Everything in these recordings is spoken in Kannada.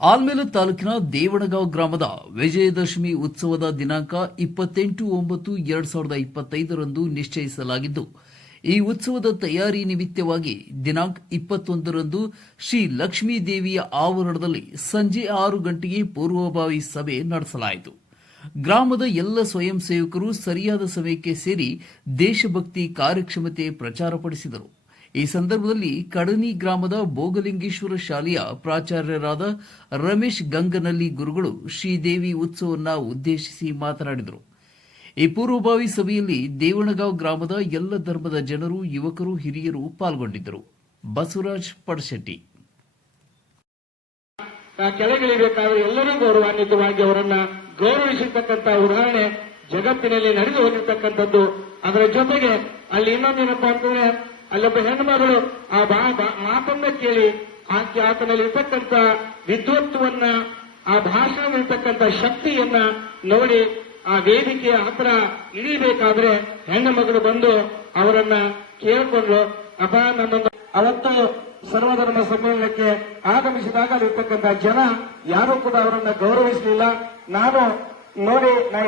ಆಲ್ಮೇಲ ತಾಲೂಕಿನ ದೇವಣಗಾಂವ್ ಗ್ರಾಮದ ವಿಜಯದಶಮಿ ಉತ್ಸವದ ದಿನಾಂಕ 28/9/2025 ನಿಶ್ಚಯಿಸಲಾಗಿದ್ದು, ಈ ಉತ್ಸವದ ತಯಾರಿ ನಿಮಿತ್ತವಾಗಿ ದಿನಾಂಕ 21ರಂದು ಶ್ರೀ ಲಕ್ಷ್ಮೀ ದೇವಿಯ ಆವರಣದಲ್ಲಿ ಸಂಜೆ 6 ಗಂಟೆಗೆ ಪೂರ್ವಭಾವಿ ಸಭೆ ನಡೆಸಲಾಯಿತು. ಗ್ರಾಮದ ಎಲ್ಲ ಸ್ವಯಂ ಸೇವಕರು ಸರಿಯಾದ ಸಮಯಕ್ಕೆ ಸೇರಿ ದೇಶಭಕ್ತಿ ಕಾರ್ಯಕ್ಷಮತೆ ಪ್ರಚಾರಪಡಿಸಿದರು. ಈ ಸಂದರ್ಭದಲ್ಲಿ ಕಡನಿ ಗ್ರಾಮದ ಬೋಗಲಿಂಗೇಶ್ವರ ಶಾಲೆಯ ಪ್ರಾಚಾರ್ಯರಾದ ರಮೇಶ್ ಗಂಗನಳ್ಳಿ ಗುರುಗಳು ಶ್ರೀದೇವಿ ಉತ್ಸವವನ್ನು ಉದ್ದೇಶಿಸಿ ಮಾತನಾಡಿದರು. ಈ ಪೂರ್ವಭಾವಿ ಸಭೆಯಲ್ಲಿ ದೇವಣಗಾಂವ್ ಗ್ರಾಮದ ಎಲ್ಲ ಧರ್ಮದ ಜನರು, ಯುವಕರು, ಹಿರಿಯರು ಪಾಲ್ಗೊಂಡಿದ್ದರು. ಬಸವರಾಜ್ ಪಡಶೆಟ್ಟಿ. ಕೆಳಗಿಳಿಬೇಕಾದ್ರೆ ಎಲ್ಲರೂ ಗೌರವಾನ್ವಿತವಾಗಿ ಅವರನ್ನ ಗೌರವಿಸಿರ್ತಕ್ಕಂಥ ಉದಾಹರಣೆ ಜಗತ್ತಿನಲ್ಲಿ ನಡೆದು ಹೋಗಿರ್ತಕ್ಕಂಥದ್ದು. ಅದರ ಜೊತೆಗೆ ಅಲ್ಲಿ ಇನ್ನೊಂದೇನಪ್ಪಾ ಅಂತಂದ್ರೆ, ಅಲ್ಲೊಬ್ಬ ಹೆಣ್ಣುಮಗಳು ಆ ಮಾತನ್ನ ಕೇಳಿ ಆತನಲ್ಲಿ ಇರ್ತಕ್ಕಂಥ ವಿದ್ವತ್ವನ್ನ, ಆ ಭಾಷಣದಲ್ಲಿರ್ತಕ್ಕಂಥ ಶಕ್ತಿಯನ್ನ ನೋಡಿ ಆ ವೇದಿಕೆಯ ಹತ್ರ ಇಳಿಬೇಕಾದ್ರೆ ಹೆಣ್ಣು ಮಗಳು ಬಂದು ಅವರನ್ನ ಕೇಳಿಕೊಂಡು, ಅಪ್ಪ ನನ್ನೊಂದು ಅವತ್ತು ಸರ್ವಧರ್ಮ ಸಮ್ಮೇಳನಕ್ಕೆ ಆಗಮಿಸಿದಾಗ ಅಲ್ಲಿರ್ತಕ್ಕಂಥ ಜನ ಯಾರೂ ಕೂಡ ಅವರನ್ನ ಗೌರವಿಸಲಿಲ್ಲ. ನಾನು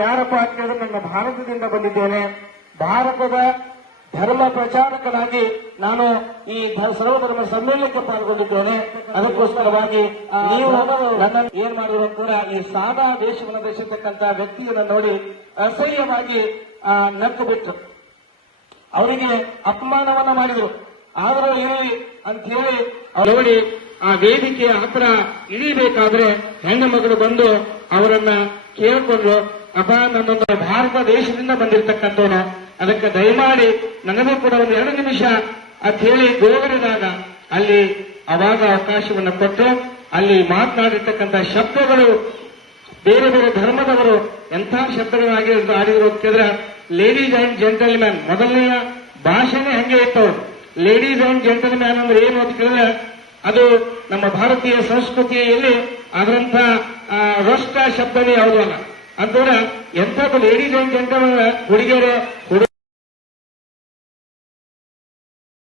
ಯಾರಪ್ಪ ಅಂತ ಹೇಳಿದ್ರೆ, ನನ್ನ ಭಾರತದಿಂದ ಬಂದಿದ್ದೇನೆ, ಭಾರತದ ಧರ್ಮ ಪ್ರಚಾರಕನಾಗಿ ನಾನು ಈ ಸರ್ವಧರ್ಮ ಸಮ್ಮೇಳನಕ್ಕೆ ಪಾಲ್ಗೊಂಡಿದ್ದೇನೆ. ಅದಕ್ಕೋಸ್ಕರವಾಗಿ ನೀವು ನನ್ನನ್ನು ಏನ್ ಮಾಡಿದ್ರು ಕೂಡ ಈ ಸಾದಾ ದೇಶವನ್ನು ಧರಿಸಿರ್ತಕ್ಕಂಥ ವ್ಯಕ್ತಿಯನ್ನು ನೋಡಿ ಅಸಹ್ಯವಾಗಿ ನಕ್ಕು ಬಿಟ್ಟು ಅವರಿಗೆ ಅಪಮಾನವನ್ನ ಮಾಡಿದ್ರು. ಆದರೂ ಇರಲಿ ಅಂತ ಹೇಳಿ ನೋಡಿ ಆ ವೇದಿಕೆಯ ಹತ್ರ ಇಳಿಬೇಕಾದ್ರೆ ಹೆಣ್ಣು ಮಗಳು ಬಂದು ಅವರನ್ನ ಕೇಳಿಕೊಂಡು, ಅಪ್ಪ ನನ್ನೊಂದು ಭಾರತ ದೇಶದಿಂದ ಬಂದಿರತಕ್ಕಂಥವನು, ಅದಕ್ಕೆ ದಯಮಾಡಿ ನನಗೂ ಕೂಡ ಒಂದು 2 ನಿಮಿಷ ಅಂತ ಹೇಳಿ ಗೋಗರಿದಾಗ ಅಲ್ಲಿ ಅವಾಗ ಅವಕಾಶವನ್ನು ಕೊಟ್ಟು ಅಲ್ಲಿ ಮಾತನಾಡಿರ್ತಕ್ಕಂಥ ಶಬ್ದಗಳು ಬೇರೆ ಬೇರೆ ಧರ್ಮದವರು ಎಂಥ ಶಬ್ದಗಳಾಗಿ ಆಡಿದ್ರು ಅಂತಿದ್ರೆ, ಲೇಡೀಸ್ ಅಂಡ್ ಜೆಂಟಲ್ಮ್ಯಾನ್ ಮೊದಲನೆಯ ಭಾಷೆನೇ ಹಂಗೆ ಇತ್ತವರು. ಲೇಡೀಸ್ ಅಂಡ್ ಜೆಂಟಲ್ಮ್ಯಾನ್ ಅಂದ್ರೆ ಏನು ಅಂತ ಕೇಳಿದ್ರೆ, ಅದು ನಮ್ಮ ಭಾರತೀಯ ಸಂಸ್ಕೃತಿಯಲ್ಲಿ ಅದರಂತ ರೊಷ್ಟ ಶಬ್ದನೇ ಯಾವುದೂ ಅಲ್ಲ. ಅಂತಂದ್ರೆ ಎಂಥದ್ದು ಲೇಡೀಸ್ ಅಂಡ್ ಜೆಂಟಲ್ಮ್ಯಾನ್ ಹುಡುಗಿಯರು